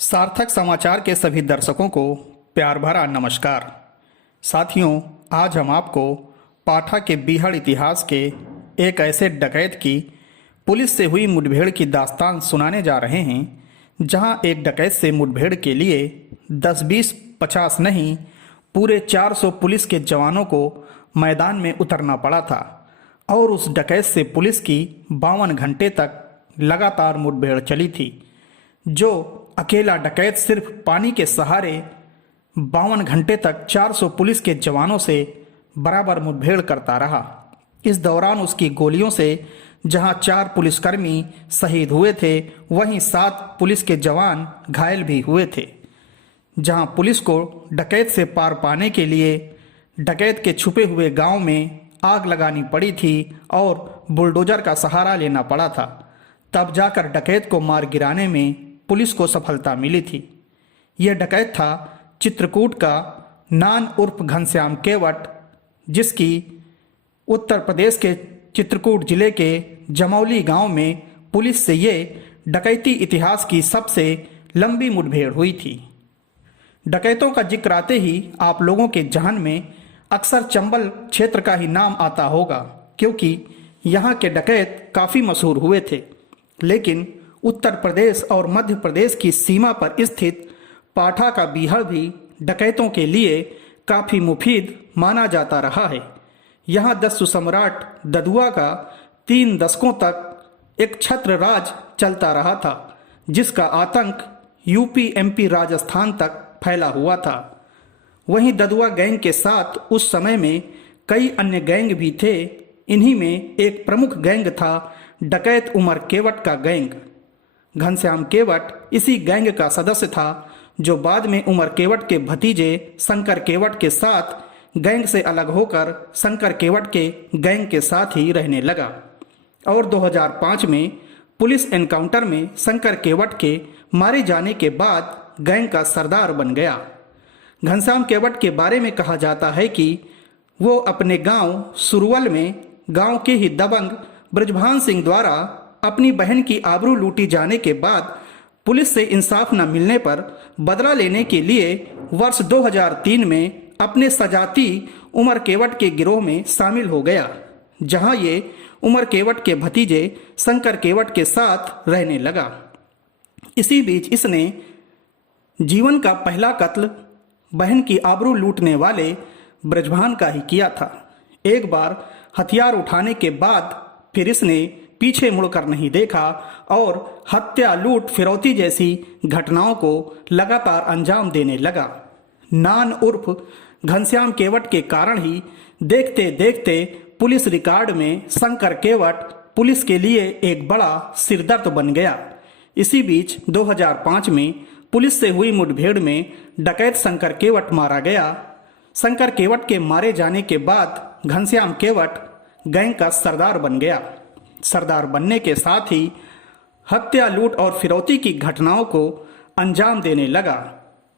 सार्थक समाचार के सभी दर्शकों को प्यार भरा नमस्कार। साथियों, आज हम आपको पाठा के बीहड़ इतिहास के एक ऐसे डकैत की पुलिस से हुई मुठभेड़ की दास्तान सुनाने जा रहे हैं, जहां एक डकैत से मुठभेड़ के लिए 10, 20, 50 नहीं, पूरे 400 पुलिस के जवानों को मैदान में उतरना पड़ा था और उस डकैत से पुलिस की 52 घंटे तक लगातार मुठभेड़ चली थी। जो अकेला डकैत सिर्फ पानी के सहारे 52 घंटे तक 400 पुलिस के जवानों से बराबर मुठभेड़ करता रहा। इस दौरान उसकी गोलियों से जहां 4 पुलिसकर्मी शहीद हुए थे, वहीं 7 पुलिस के जवान घायल भी हुए थे। जहां पुलिस को डकैत से पार पाने के लिए डकैत के छुपे हुए गांव में आग लगानी पड़ी थी और बुलडोजर का सहारा लेना पड़ा था, तब जाकर डकैत को मार गिराने में पुलिस को सफलता मिली थी। यह डकैत था चित्रकूट का नान उर्फ घनश्याम केवट, जिसकी उत्तर प्रदेश के चित्रकूट जिले के जमौली गांव में पुलिस से ये डकैती इतिहास की सबसे लंबी मुठभेड़ हुई थी। डकैतों का जिक्र आते ही आप लोगों के जहन में अक्सर चंबल क्षेत्र का ही नाम आता होगा, क्योंकि यहाँ के डकैत काफ़ी मशहूर हुए थे। लेकिन उत्तर प्रदेश और मध्य प्रदेश की सीमा पर स्थित पाठा का बीहड़ भी डकैतों के लिए काफ़ी मुफीद माना जाता रहा है। यहाँ दस्यु सम्राट ददुआ का 3 दशकों तक एक छत्र राज चलता रहा था, जिसका आतंक यूपी, एमपी, राजस्थान तक फैला हुआ था। वहीं ददुआ गैंग के साथ उस समय में कई अन्य गैंग भी थे। इन्हीं में एक प्रमुख गैंग था डकैत उमर केवट का गैंग। घनश्याम केवट इसी गैंग का सदस्य था, जो बाद में उमर केवट के भतीजे शंकर केवट के साथ गैंग से अलग होकर शंकर केवट के गैंग के साथ ही रहने लगा और 2005 में पुलिस एनकाउंटर में शंकर केवट के मारे जाने के बाद गैंग का सरदार बन गया। घनश्याम केवट के बारे में कहा जाता है कि वो अपने गांव सुरवल में गांव के ही दबंग ब्रजभान सिंह द्वारा अपनी बहन की आबरू लूटी जाने के बाद पुलिस से इंसाफ न मिलने पर बदला लेने के लिए वर्ष 2003 में अपने सजाती उमर केवट के गिरोह में शामिल हो गया, जहां ये उमर केवट के भतीजे शंकर केवट के साथ रहने लगा। इसी बीच इसने जीवन का पहला कत्ल बहन की आबरू लूटने वाले ब्रजभान का ही किया था। एक बार हथियार उठाने के बाद फिर इसने पीछे मुड़कर नहीं देखा और हत्या, लूट, फिरौती जैसी घटनाओं को लगातार अंजाम देने लगा। नान उर्फ घनश्याम केवट के कारण ही देखते देखते पुलिस रिकॉर्ड में शंकर केवट पुलिस के लिए एक बड़ा सिरदर्द बन गया। इसी बीच 2005 में पुलिस से हुई मुठभेड़ में डकैत शंकर केवट मारा गया। शंकर केवट के मारे जाने के बाद घनश्याम केवट गैंग का सरदार बन गया। सरदार बनने के साथ ही हत्या, लूट और फिरौती की घटनाओं को अंजाम देने लगा।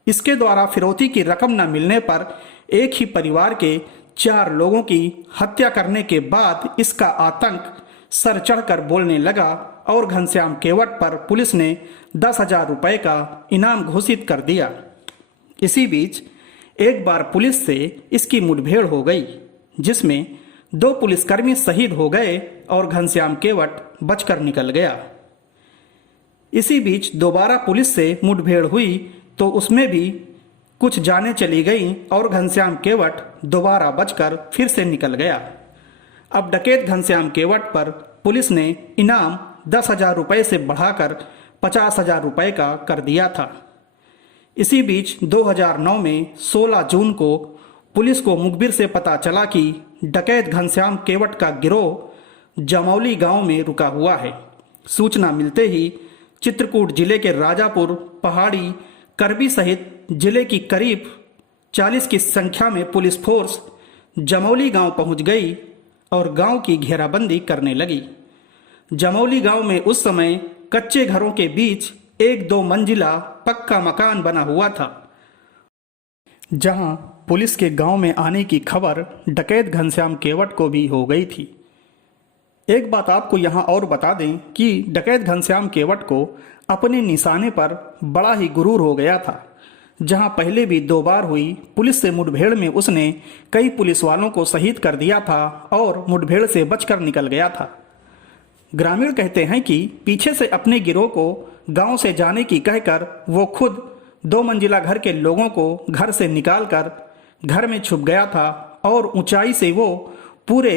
इसके द्वारा फिरौती की रकम न मिलने पर एक ही परिवार के 4 लोगों की हत्या करने के बाद इसका आतंक सर चढ़कर बोलने लगा और घनश्याम केवट पर पुलिस ने 10,000 रुपये का इनाम घोषित कर दिया। इसी बीच एक बार पुलिस से इसकी मुठभेड़ हो गई, जिसमें 2 पुलिसकर्मी शहीद हो गए और घनश्याम केवट बचकर निकल गया। इसी बीच दोबारा पुलिस से मुठभेड़ हुई तो उसमें भी कुछ जानें चली गईं और घनश्याम केवट दोबारा बचकर फिर से निकल गया। अब डकैत घनश्याम केवट पर पुलिस ने इनाम 10,000 रुपये से बढ़ाकर 50,000 रुपये का कर दिया था। इसी बीच 2009 में 16 जून को पुलिस को मुखबिर से पता चला कि डकैत घनश्याम केवट का गिरोह जमौली गांव में रुका हुआ है। सूचना मिलते ही चित्रकूट जिले के राजापुर, पहाड़ी, करबी सहित जिले की करीब 40 की संख्या में पुलिस फोर्स जमौली गांव पहुंच गई और गांव की घेराबंदी करने लगी। जमौली गांव में उस समय कच्चे घरों के बीच 1-2 मंजिला पक्का मकान बना हुआ था। जहां पुलिस के गांव में आने की खबर डकैत घनश्याम केवट को भी हो गई थी। एक बात आपको यहाँ और बता दें कि डकैत घनश्याम केवट को अपने निशाने पर बड़ा ही गुरूर हो गया था। जहां पहले भी 2 बार हुई पुलिस से मुठभेड़ में उसने कई पुलिस वालों को शहीद कर दिया था और मुठभेड़ से बचकर निकल गया था। ग्रामीण कहते हैं कि पीछे से अपने गिरोह को गांव से जाने की कहकर वो खुद 2 मंजिला घर के लोगों को घर से निकालकर घर में छुप गया था और ऊंचाई से वो पूरे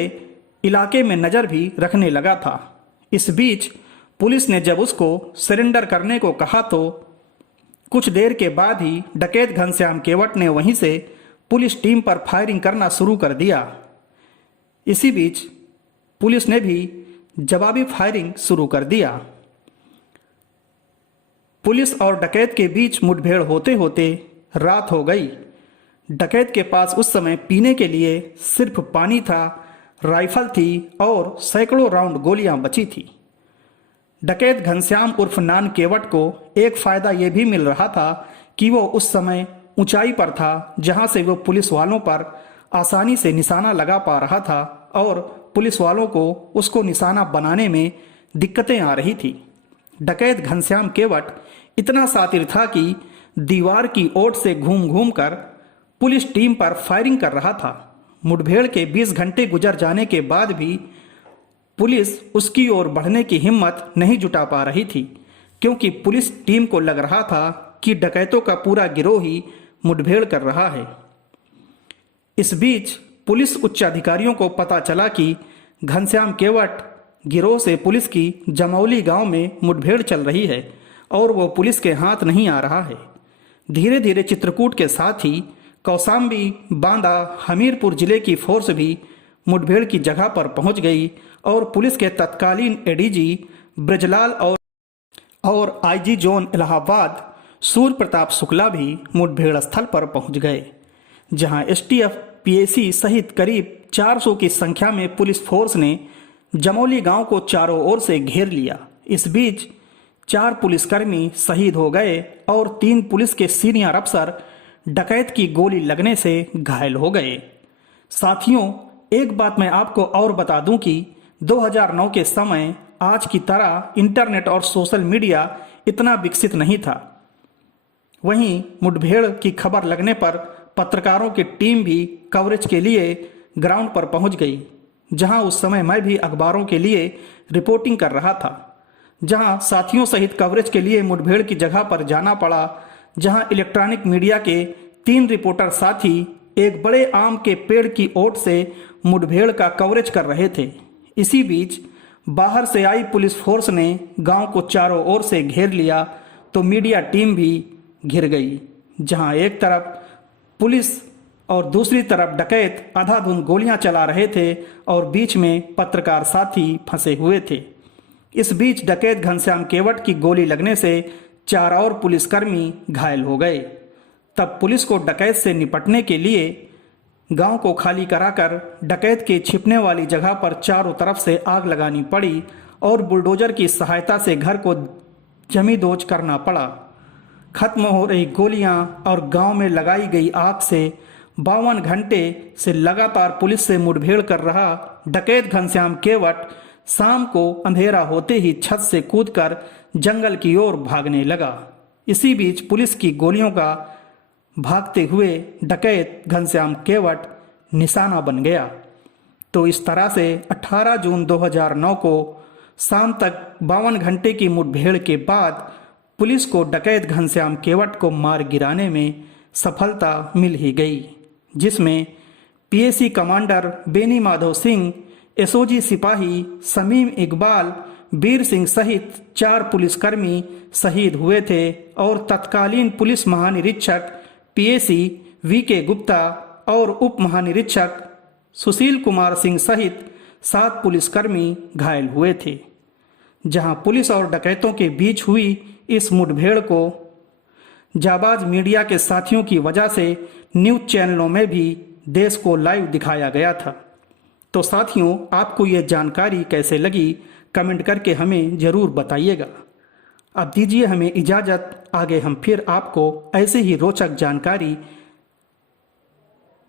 इलाके में नज़र भी रखने लगा था। इस बीच पुलिस ने जब उसको सरेंडर करने को कहा तो कुछ देर के बाद ही डकैत घनश्याम केवट ने वहीं से पुलिस टीम पर फायरिंग करना शुरू कर दिया। इसी बीच पुलिस ने भी जवाबी फायरिंग शुरू कर दिया। पुलिस और डकैत के बीच मुठभेड़ होते होते रात हो गई। डकैत के पास उस समय पीने के लिए सिर्फ पानी था, राइफल थी और सैकड़ों राउंड गोलियां बची थी। डकैत घनश्याम उर्फ नान केवट को एक फायदा यह भी मिल रहा था कि वो उस समय ऊंचाई पर था जहां से वो पुलिस वालों पर आसानी से निशाना लगा पा रहा था और पुलिस वालों को उसको निशाना बनाने में दिक्कतें आ रही थी। डकैत घनश्याम केवट इतना शातिर था कि दीवार की ओट से घूम घूम कर पुलिस टीम पर फायरिंग कर रहा था। मुठभेड़ के 20 घंटे गुजर जाने के बाद भी पुलिस उसकी ओर बढ़ने की हिम्मत नहीं जुटा पा रही थी, क्योंकि पुलिस टीम को लग रहा था कि डकैतों का पूरा गिरोह ही मुठभेड़ कर रहा है। इस बीच पुलिस उच्च अधिकारियों को पता चला कि घनश्याम केवट गिरोह से पुलिस की जमौली गांव में मुठभेड़ चल रही है और वो पुलिस के हाथ नहीं आ रहा है। धीरे धीरे चित्रकूट के साथ ही कौसाम्बी, बांदा, हमीरपुर जिले की फोर्स भी मुठभेड़ की जगह पर पहुंच गई और पुलिस के तत्कालीन एडीजी ब्रजलाल और आईजी जोन इलाहाबाद सूर्य प्रताप शुक्ला भी मुठभेड़ स्थल पर पहुंच गए, जहां एसटीएफ, पीएसी सहित करीब 400 की संख्या में पुलिस फोर्स ने जमौली गांव को चारों ओर से घेर लिया। इस बीच 4 पुलिसकर्मी शहीद हो गए और 3 पुलिस के सीनियर अफसर डकैत की गोली लगने से घायल हो गए। साथियों, एक बात मैं आपको और बता दूं कि 2009 के समय आज की तरह इंटरनेट और सोशल मीडिया इतना विकसित नहीं था। वहीं मुठभेड़ की खबर लगने पर पत्रकारों की टीम भी कवरेज के लिए ग्राउंड पर पहुंच गई, जहां उस समय मैं भी अखबारों के लिए रिपोर्टिंग कर रहा था, जहां साथियों सहित कवरेज के लिए मुठभेड़ की जगह पर जाना पड़ा, जहां इलेक्ट्रॉनिक मीडिया के 3 रिपोर्टर साथी एक बड़े आम के पेड़ की ओट से मुठभेड़ का कवरेज कर रहे थे। इसी बीच बाहर से आई पुलिस फोर्स ने गांव को चारों ओर से घेर लिया तो मीडिया टीम भी घिर गई, जहां एक तरफ पुलिस और दूसरी तरफ डकैत अंधाधुंध गोलियां चला रहे थे और बीच में पत्रकार साथी फंसे हुए थे। इस बीच डकैत घनश्याम केवट की गोली लगने से 4 और पुलिसकर्मी घायल हो गए। तब पुलिस को डकैत से निपटने के लिए गांव को खाली कराकर डकैत के छिपने वाली जगह पर चारों तरफ से आग लगानी पड़ी और बुलडोजर की सहायता से घर को जमींदोज करना पड़ा। खत्म हो रही गोलियां और गांव में लगाई गई आग से 52 घंटे से लगातार पुलिस से मुठभेड़ कर रहा डकैत घनश्याम केवट शाम को अंधेरा होते ही छत से कूदकर जंगल की ओर भागने लगा। इसी बीच पुलिस की गोलियों का भागते हुए डकैत घनश्याम केवट निशाना बन गया। तो इस तरह से 18 जून 2009 को शाम तक 52 घंटे की मुठभेड़ के बाद पुलिस को डकैत घनश्याम केवट को मार गिराने में सफलता मिल ही गई, जिसमें PAC commander Beni Madhav Singh, SOG सिपाही समीम इकबाल, वीर सिंह सहित 4 पुलिसकर्मी शहीद हुए थे और तत्कालीन पुलिस महानिरीक्षक पीएसी वीके गुप्ता और उप महानिरीक्षक सुशील कुमार सिंह सहित 7 पुलिसकर्मी घायल हुए थे। जहां पुलिस और डकैतों के बीच हुई इस मुठभेड़ को जाबाज मीडिया के साथियों की वजह से न्यूज चैनलों में भी देश को लाइव दिखाया गया था। तो साथियों, आपको ये जानकारी कैसे लगी कमेंट करके हमें ज़रूर बताइएगा। अब दीजिए हमें इजाज़त, आगे हम फिर आपको ऐसे ही रोचक जानकारी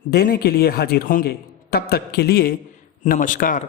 देने के लिए हाजिर होंगे। तब तक के लिए नमस्कार।